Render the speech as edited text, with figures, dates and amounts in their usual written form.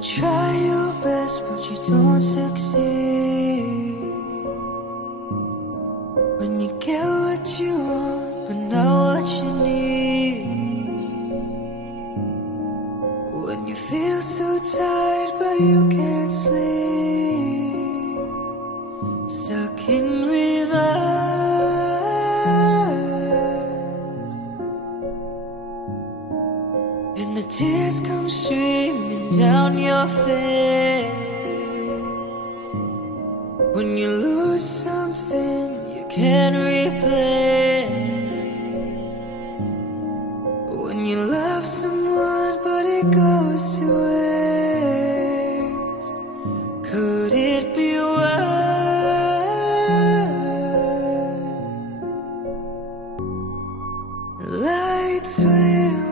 try your best but you don't succeed, when you get what you want but not what you need, when you feel so tired but you can't sleep, stuck in reverse, and the tears come streaming down your face, when you lose something you can't replace, when you love someone but it goes to waste. Could it be worse? Lights will